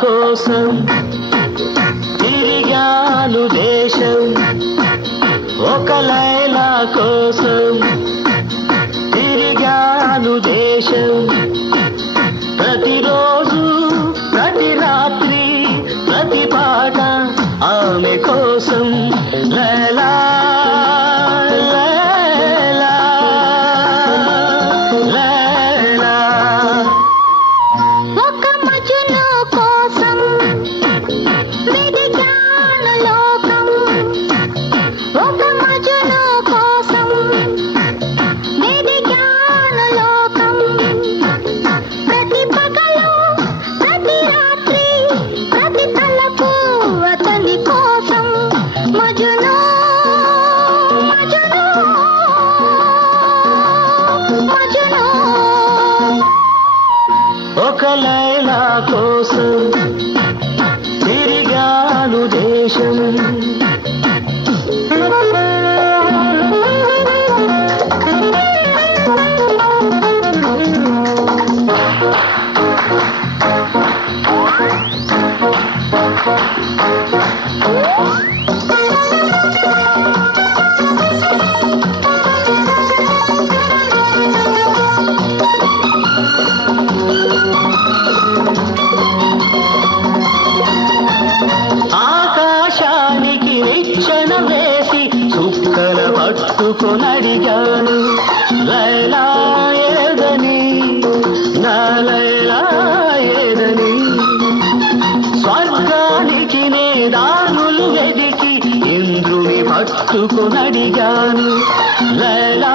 కోసం తిరిగాను దేశం ఒక లైలా కోసం తిరిగాను దేశం ప్రతిరోజు ప్రతి రాత్రి ప్రతి పాట ఆమె కోసం లైలా ఒక లైలా కోసం తిరిగాను దేశం ఆకాశానికి నిచ్చెన వేసి చుక్కల పట్టుకొనడిగాను లైలా ఏదని నా లైలా ఏదని స్వర్గానికి నే దారులు వెదికి ఇంద్రుని పట్టుకొనడిగాను లైలా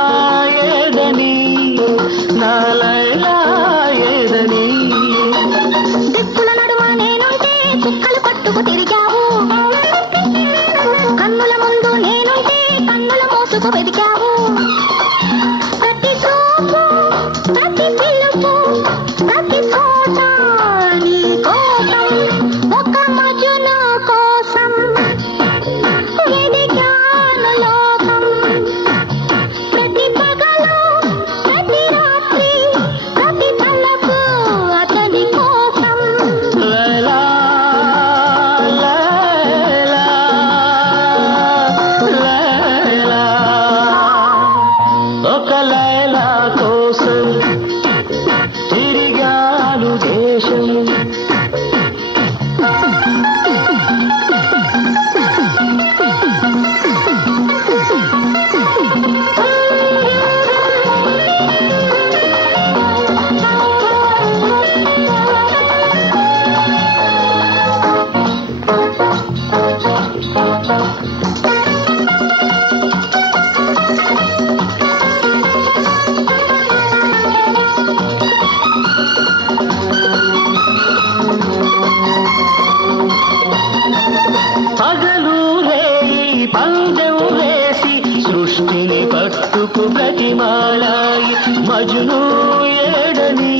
ఏదని నా లైలా ఏదని దిక్కుల నడుమ నేనుంటే చుక్కలు పట్టుకు తిరిగావు కన్నుల ముందు నేనుంటే కన్నుల మోసుకు వెదికావు ప్రతి చూపు ప్రతి పిలుపు ప్రతి చోట నీ కోసం ఒక మజును కోసం వెదికాను లోకం ప్రతి పగలు ప్రతి రాత్రి ప్రతి తలకు అతని కోసం లైలా లైలా లైలా ఒక లైలా కోసం తిరిగాను దేశం పగలు రేయి పందెం వేసి సృష్టిని పట్టుకు ప్రతిమాలాయి మజును ఏడని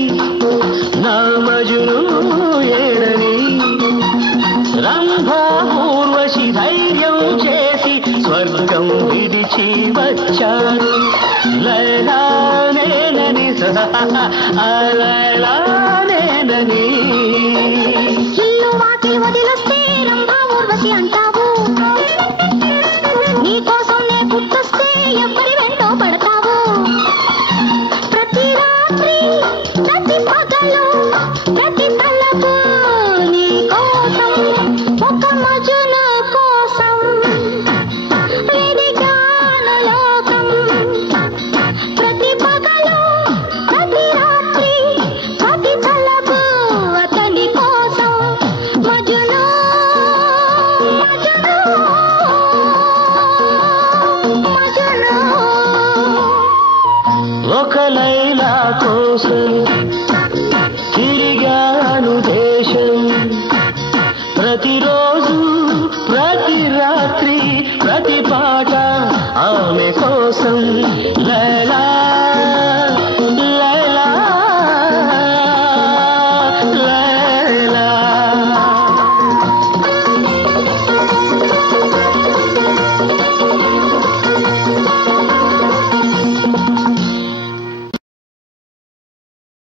నా మజును ఏడని రంభా ఊర్వశి ధైర్యం చేసి స్వర్గం విడిచి వచ్చారు లైలా నేనని లైలా నేనని